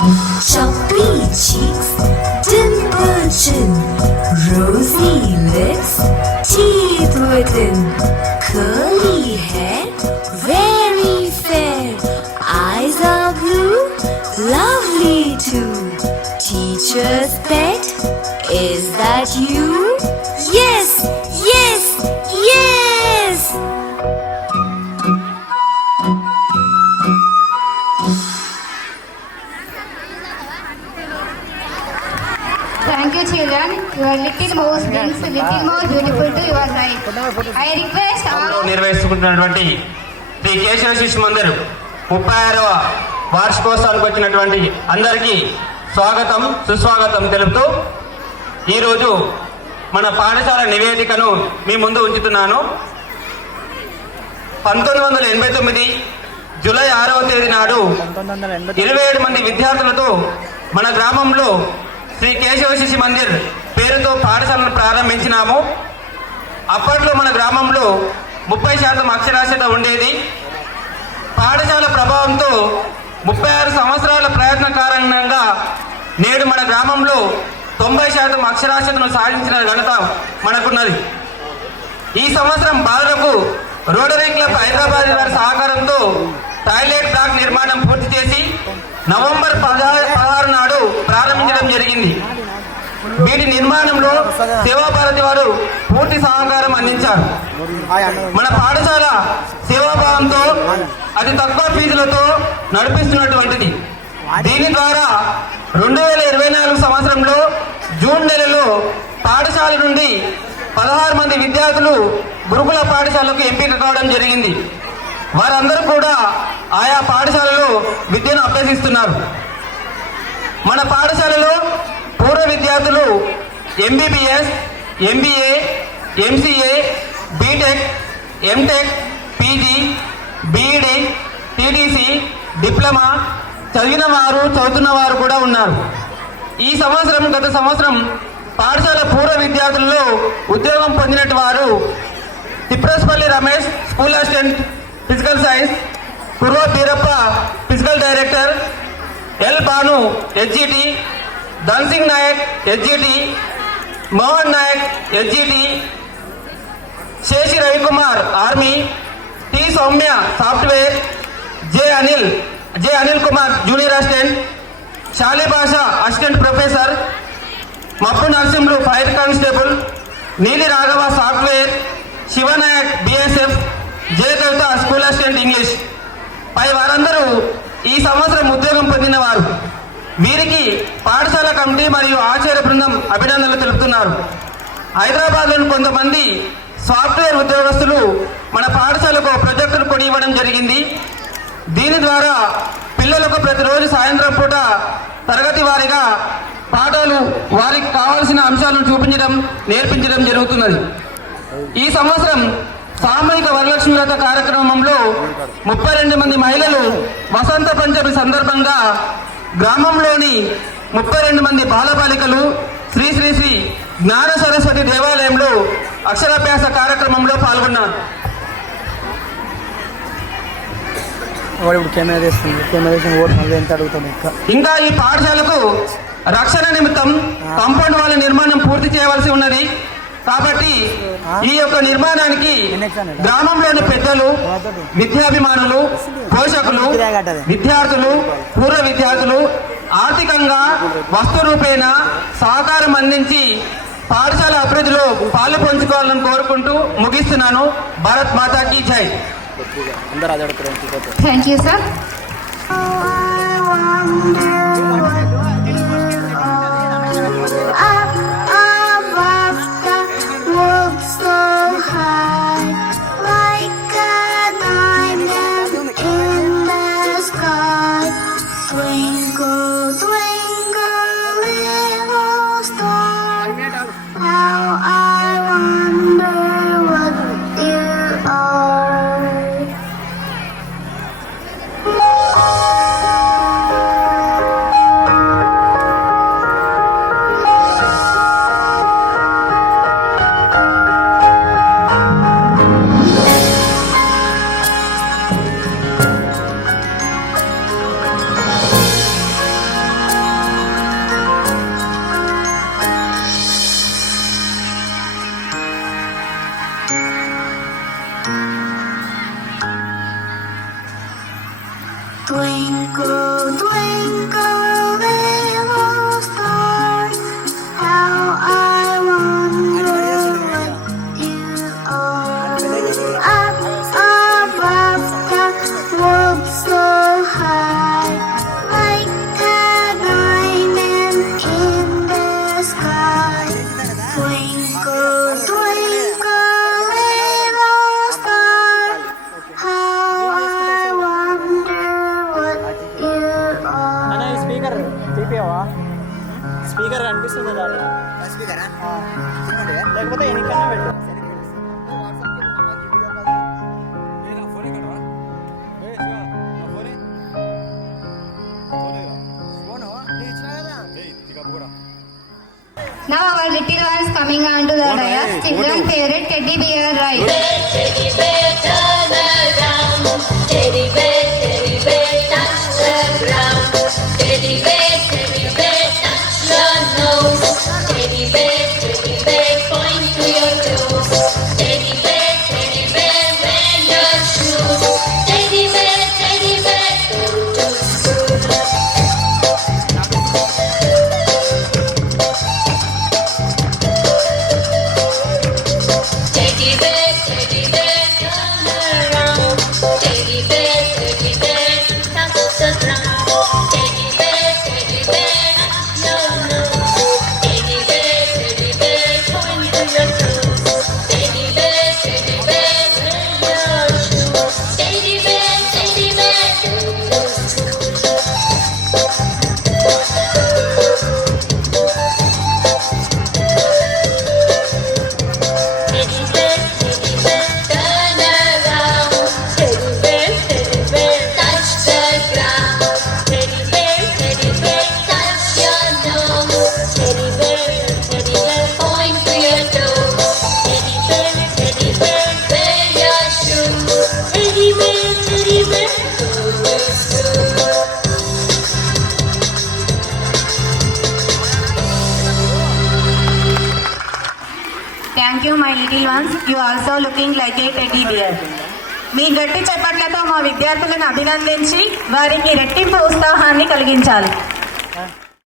Chubby cheeks, dimple chin, rosy lips, teeth within, curly hair, very fair, eyes are blue, lovely too. Teacher's pet, is that you? Yes, yes, yes! Thank you, children. Your little mouse brings little more beautiful to your life. I request all. నిర్వహిస్తున్నటువంటి శ్రీ కేశవ శిశు మందిర్ 36వ వార్షికోత్సవానికి వచ్చినటువంటి అందరికీ స్వాగతం సుస్వాగతం తెలుపుతూ ఈరోజు మన పాఠశాల నివేదికను మీ ముందు ఉంచుతున్నాను. 1989 జూలై 6వ తేదీ నాడు 27 మంది విద్యార్థులతో మన గ్రామంలో శ్రీ కేశవ శిశు మందిర్ పేరుతో పాఠశాలను ప్రారంభించినాము. అప్పట్లో మన గ్రామంలో 30% అక్షరాస్యత ఉండేది. పాఠశాల ప్రభావంతో 36 సంవత్సరాల ప్రయత్న కారణంగా నేడు మన గ్రామంలో 90% అక్షరాస్యతను సాధించిన ఘనత మనకున్నది. ఈ సంవత్సరం బాలులకు రోటరీ క్లబ్ హైదరాబాద్ వారి సహకారంతో టాయిలెట్ బ్లాక్ నిర్మాణం పూర్తి చేసి నవంబర్ 16 నాడు ప్రారంభించడం జరిగింది. వీటి నిర్మాణంలో సేవాభారతి వారు పూర్తి సహకారం అందించారు. మన పాఠశాల సేవాభావంతో అతి తక్కువ ఫీజులతో నడిపిస్తున్నటువంటిది. దీని ద్వారా 2024 సంవత్సరంలో జూన్ నెలలో పాఠశాల నుండి 16 మంది విద్యార్థులు గురుకుల పాఠశాలకు ఎంపిక కావడం జరిగింది. వారందరూ కూడా ఆయా పాఠశాలలో విద్యను అభ్యసిస్తున్నారు. మన పాఠశాలలో పూర్వ విద్యార్థులు MBBS, MBA, MCA, BTech, MTech, PG, BEd, TTC, diploma చదివిన వారు చదువుతున్న వారు కూడా ఉన్నారు. ఈ సంవత్సరం గత సంవత్సరం పాఠశాల పూర్వ విద్యార్థులలో ఉద్యోగం పొందినట్టు వారు Tiprasapalli Ramesh school assistant physical science, Kurva Beerappa physical director, L Banu HGT, Dhansingh Naik HGT, Mohan Naik HGT, Seshi Ravikumar army, T Soumya software, J Anil Kumar junior assistant, Shali Basha assistant professor, Mappu Narasimhulu fire constable, Neeli Raghava software, Shivanayak BSF, J Kavitha school assistant English. పై వారందరూ ఈ సంవత్సరం ఉద్యోగం పొందిన వారు. వీరికి పాఠశాల కమిటీ మరియు ఆచార్య బృందం అభినందనలు తెలుపుతున్నారు. హైదరాబాద్లోని కొంతమంది సాఫ్ట్వేర్ ఉద్యోగస్తులు మన పాఠశాలకు ప్రొజెక్టులు కొని ఇవ్వడం జరిగింది. దీని ద్వారా పిల్లలకు ప్రతిరోజు సాయంత్రం పూట తరగతి వారీగా పాఠాలు వారికి కావాల్సిన అంశాలను చూపించడం నేర్పించడం జరుగుతున్నది. ఈ సంవత్సరం సామూహిక వరలక్ష్మి వ్రత కార్యక్రమంలో 32 మంది మహిళలు వసంత పంచమి సందర్భంగా గ్రామంలోని 32 మంది బాలబాలికలు శ్రీ శ్రీ శ్రీ జ్ఞాన సరస్వతి దేవాలయంలో అక్షరాభ్యాస కార్యక్రమంలో పాల్గొన్నారు. ఇంకా ఈ పాఠశాలకు రక్షణ నిమిత్తం కాంపౌండ్ వాళ్ళ నిర్మాణం పూర్తి చేయవలసి ఉన్నది. కాబట్టి ఈ యొక్క నిర్మాణానికి గ్రామంలోని పెద్దలు, విద్యాభిమానులు, పోషకులు, విద్యార్థులు, పూర్వ విద్యార్థులు ఆర్థికంగా వస్తు రూపేణ సహకారం అందించి పాఠశాల అభివృద్ధిలో పాలు పంచుకోవాలని కోరుకుంటూ ముగిస్తున్నాను. భారత్ మాతాకి జై. Thank you, sir. తీపియావా స్పీకర్ కనిపిస్తుంది రాదు లేకపోతే ఎన్నికన్నా పెట్టు Now our little ones coming on to the dais. Children favorite teddy bear ride. Teddy bear, turn around. Teddy bear, touch the ground. Teddy bear, touch your nose. Teddy bear, point to your toes. Teddy bear, wear your shoes. Teddy bear, go to school. Teddy bear, turn around. Teddy bear, touch the ground. Teddy bear, no. Teddy bear, point to your toes. Teddy bear, wear your shoes. Teddy bear, go to school. Teddy bear, turn around. Teddy bear, touch the ground. Teddy bear, touch your nose. Teddy bear, point to your toes. Teddy bear, wear your shoes. Teddy bear, go to school. Thank you my little ones. You also looking like a teddy bear. మీ గట్టి చప్పట్లతో మా విద్యార్థులను అభినందించి వారికి రెట్టింపు ఉత్సాహాన్ని కలిగించాలి.